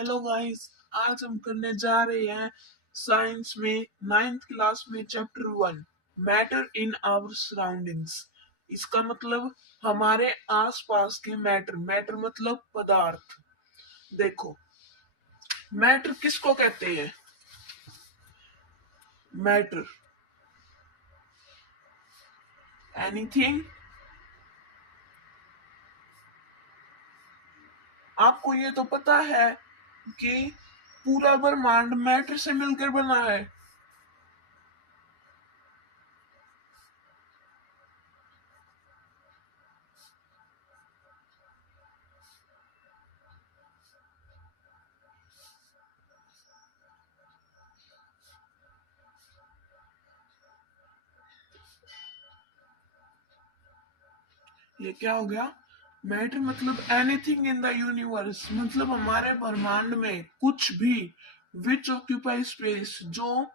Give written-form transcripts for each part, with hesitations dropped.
Hello guys, आज हम करने जा रहे हैं साइंस में 9th क्लास में chapter 1 matter in our surroundings. इसका मतलब हमारे आसपास के मैटर। मैटर मतलब पदार्थ। देखो, मैटर किसको कहते हैं? Matter, anything. आपको ये तो पता है कि पूरा ब्रह्मांड मैटर से मिलकर बना है। ये क्या हो गया? मैटर मतलब एनीथिंग इन द यूनिवर्स, मतलब हमारे ब्रह्मांड में कुछ भी विच ऑक्यूपाई स्पेस, जो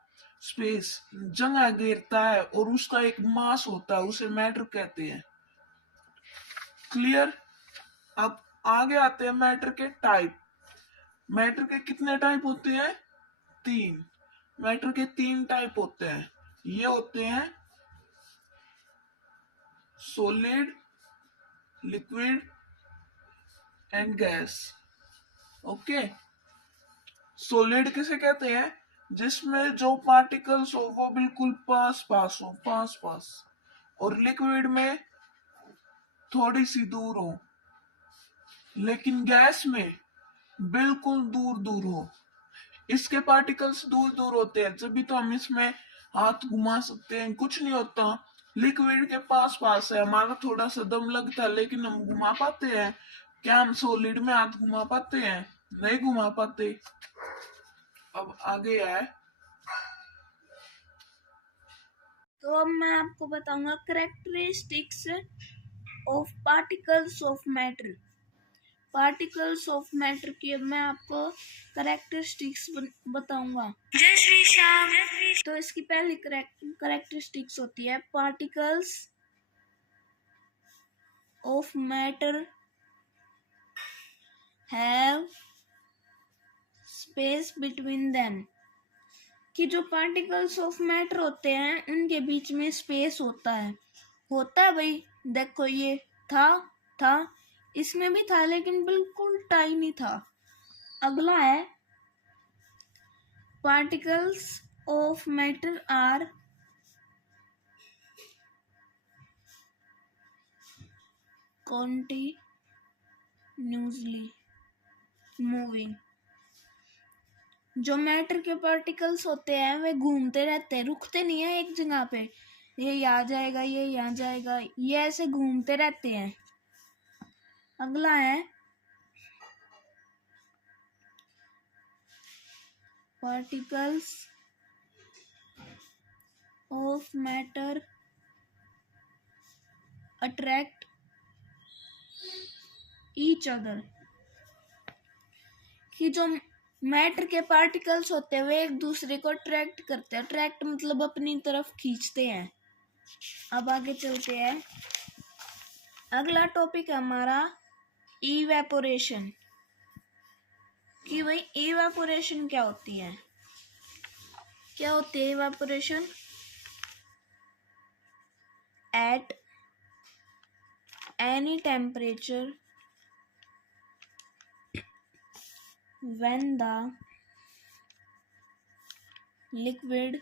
स्पेस जगह घेरता है और उसका एक मास होता है, उसे मैटर कहते हैं। क्लियर? अब आगे आते हैं मैटर के टाइप। मैटर के कितने टाइप होते हैं? 3। मैटर के 3 टाइप होते हैं। ये होते हैं solid, liquid and gas. Okay. Solid किसे कहते हैं? जिसमें जो पार्टिकल्स हो वो बिल्कुल पास पास हो, पास पास। और लिक्विड में थोड़ी सी दूर हो, लेकिन गैस में बिल्कुल दूर दूर हो। इसके पार्टिकल्स दूर दूर होते हैं, जब भी तो हम इसमें हाथ घुमा सकते हैं, कुछ नहीं होता। लिक्विड के पास पास है, हमारा थोड़ा सा दम लगता है लेकिन हम घुमा पाते हैं। क्या हम सॉलिड में हाथ घुमा पाते हैं? नहीं घुमा पाते। अब आगे है, तो अब मैं आपको बताऊंगा characteristics of particles of matter. Particles of matter की अब मैं आपको करेक्टरिस्टिक्स बताऊंगा। जय श्री श्याम। तो इसकी पहली करेक्टरिस्टिक्स होती है particles of matter have space between them. कि जो पार्टिकल्स ऑफ मैटर होते हैं उनके बीच में स्पेस होता है भाई। देखो, ये था इसमें भी था, लेकिन बिल्कुल टाइनी था। अगला है particles of matter are continuously moving. जो मैटर के पार्टिकल्स होते हैं वे घूमते रहते हैं, रुकते नहीं है एक जगह पे। ये यहाँ जाएगा, ये यहाँ जाएगा, ये ऐसे घूमते रहते हैं। अगला है particles of matter attract each other. कि जो मैटर के पार्टिकल्स होते हैं वे एक दूसरे को अट्रैक्ट करते हैं। अट्रैक्ट मतलब अपनी तरफ खींचते हैं। अब आगे चलते हैं। अगला टॉपिक है हमारा इवेपोरेशन। कि भाई इवेपोरेशन क्या होती है? क्या होती है evaporation? At any temperature when the liquid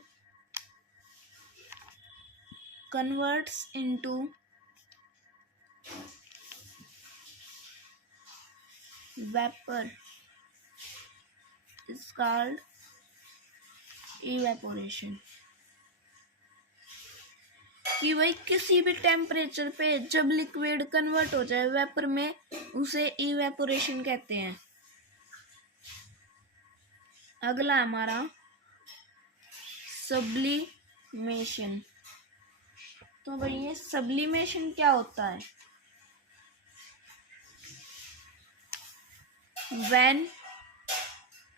converts into vapor is called evaporation। कि भाई किसी भी टेम्परेचर पे जब लिक्विड कन्वर्ट हो जाए वेपर में, उसे इवेपोरेशन कहते हैं। अगला हमारा सब्लिमेशन। तो भाई ये सब्लिमेशन क्या होता है? When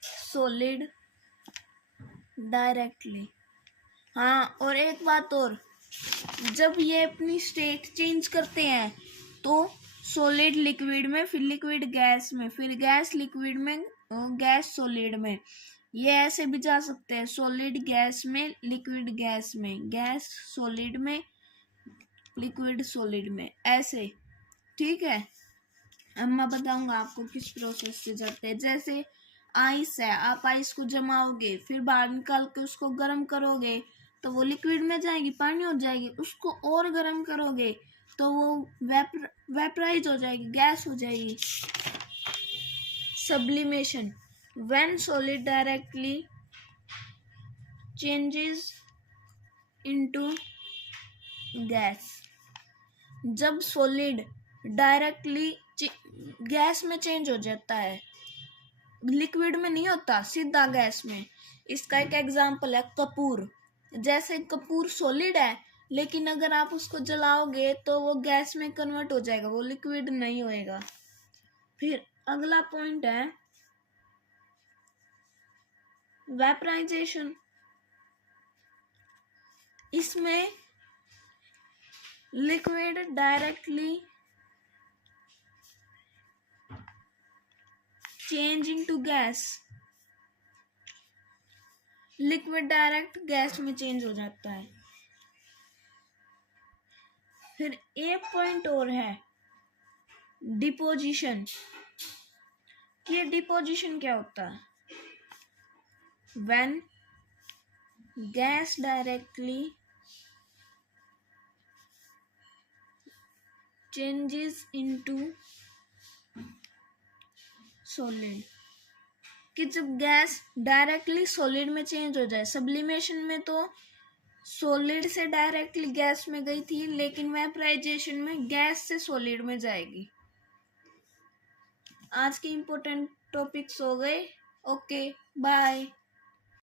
solid directly. हाँ, और एक बात और, जब ये अपनी स्टेट चेंज करते हैं तो सॉलिड लिक्विड में, फिर लिक्विड गैस में, फिर गैस लिक्विड में गैस सॉलिड में। ये ऐसे भी जा सकते हैं, सॉलिड गैस में, लिक्विड गैस में, गैस सॉलिड में, लिक्विड सॉलिड में, ऐसे। ठीक है, अब मैं बताऊंगा आपको किस प्रोसेस से जाते हैं। जैसे आइस है, आप आइस को जमाओगे, फिर बाहर निकाल के उसको गर्म करोगे तो वो लिक्विड में जाएगी, पानी हो जाएगी। उसको और गर्म करोगे तो वो वेपराइज हो जाएगी, गैस हो जाएगी। Sublimation, when solid directly changes into gas. जब सॉलिड डायरेक्टली गैस में चेंज हो जाता है, लिक्विड में नहीं होता, सीधा गैस में। इसका एक एग्जांपल है कपूर। जैसे कपूर सॉलिड है, लेकिन अगर आप उसको जलाओगे तो वो गैस में कन्वर्ट हो जाएगा, वो लिक्विड नहीं होएगा। फिर अगला पॉइंट है वेपराइजेशन। इसमें liquid directly change into gas, liquid direct gas में चेंज हो जाता है। फिर एक पॉइंट और है डिपोजिशन। ये डिपोजिशन क्या होता है? When gas directly changes into solid, कि जब गैस डायरेक्टली सॉलिड में चेंज हो जाए। सब्लिमेशन में तो सॉलिड से डायरेक्टली गैस में गई थी, लेकिन वेपराइजेशन में गैस से सॉलिड में जाएगी। आज के इम्पोर्टेंट टॉपिक्स हो गए। Okay, bye.